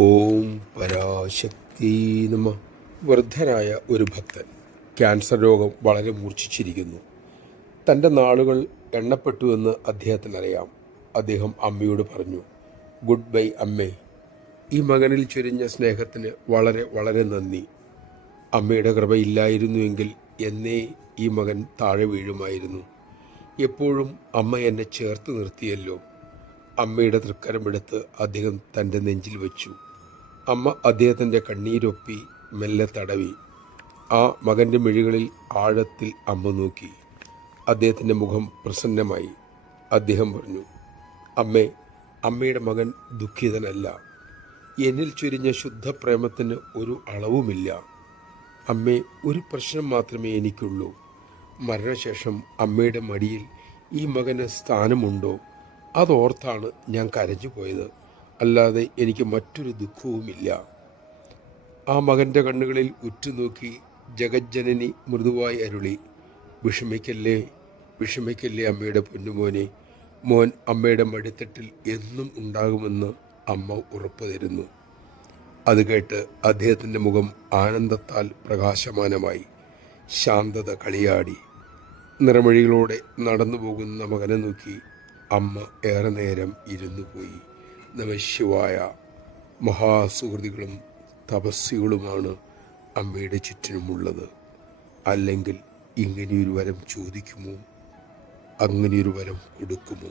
ഓം പരാശക്തി നമ. വൃദ്ധനായ ഒരു ഭക്തൻ. ക്യാൻസർ രോഗം വളരെ മൂർച്ഛിച്ചിരിക്കുന്നു. തൻ്റെ നാളുകൾ എണ്ണപ്പെട്ടുവെന്ന് അദ്ദേഹത്തിനറിയാം. അദ്ദേഹം അമ്മയോട് പറഞ്ഞു, ഗുഡ് ബൈ അമ്മേ. ഈ മകനിൽ ചൊരിഞ്ഞ സ്നേഹത്തിന് വളരെ വളരെ നന്ദി. അമ്മയുടെ കൃപയില്ലായിരുന്നുവെങ്കിൽ എന്നേ ഈ മകൻ താഴെ വീഴുമായിരുന്നു. എപ്പോഴും അമ്മ എന്നെ ചേർത്ത് നിർത്തിയല്ലോ. അമ്മയുടെ തൃക്കരമെടുത്ത് അദ്ദേഹം തൻ്റെ നെഞ്ചിൽ വെച്ചു. അമ്മ അദ്ദേഹത്തിൻ്റെ കണ്ണീരൊപ്പി മെല്ലെ തടവി. ആ മകൻ്റെ മിഴികളിൽ ആഴത്തിൽ അമ്മ നോക്കി. അദ്ദേഹത്തിൻ്റെ മുഖം പ്രസന്നമായി. അദ്ദേഹം പറഞ്ഞു, അമ്മേ, അമ്മയുടെ മകൻ ദുഃഖിതനല്ല. എന്നിൽ ചൊരിഞ്ഞ ശുദ്ധപ്രേമത്തിന് ഒരു അളവുമില്ല. അമ്മേ, ഒരു പ്രശ്നം മാത്രമേ എനിക്കുള്ളൂ. മരണശേഷം അമ്മയുടെ മടിയിൽ ഈ മകന് സ്ഥാനമുണ്ടോ? അതോർത്താണ് ഞാൻ കരഞ്ഞു പോയത്. അല്ലാതെ എനിക്ക് മറ്റൊരു ദുഃഖവുമില്ല. ആ മകൻ്റെ കണ്ണുകളിൽ ഉറ്റുനോക്കി ജഗജ്ജനനി മൃദുവായി അരുളി, വിഷമിക്കല്ലേ, വിഷമിക്കല്ലേ അമ്മയുടെ പൊന്നുമോനെ. മോൻ അമ്മയുടെ മടിത്തട്ടിൽ എന്നും ഉണ്ടാകുമെന്ന് അമ്മ ഉറപ്പു തരുന്നു. അത് കേട്ട് അദ്ദേഹത്തിൻ്റെ മുഖം ആനന്ദത്താൽ പ്രകാശമാനമായി. ശാന്തത കളിയാടി. നിറമൊഴികളോടെ നടന്നു പോകുന്ന മകനെ നോക്കി അമ്മ ഏറെ നേരം ഇരുന്നു പോയി. നമഃശിവായ. മഹാസുഹൃതികളും തപസ്സികളുമാണ് അമ്മയുടെ ചുറ്റിനുമുള്ളത്. അല്ലെങ്കിൽ ഇങ്ങനെയൊരു വരം ചോദിക്കുമോ? അങ്ങനെയൊരു വരം കൊടുക്കുമോ?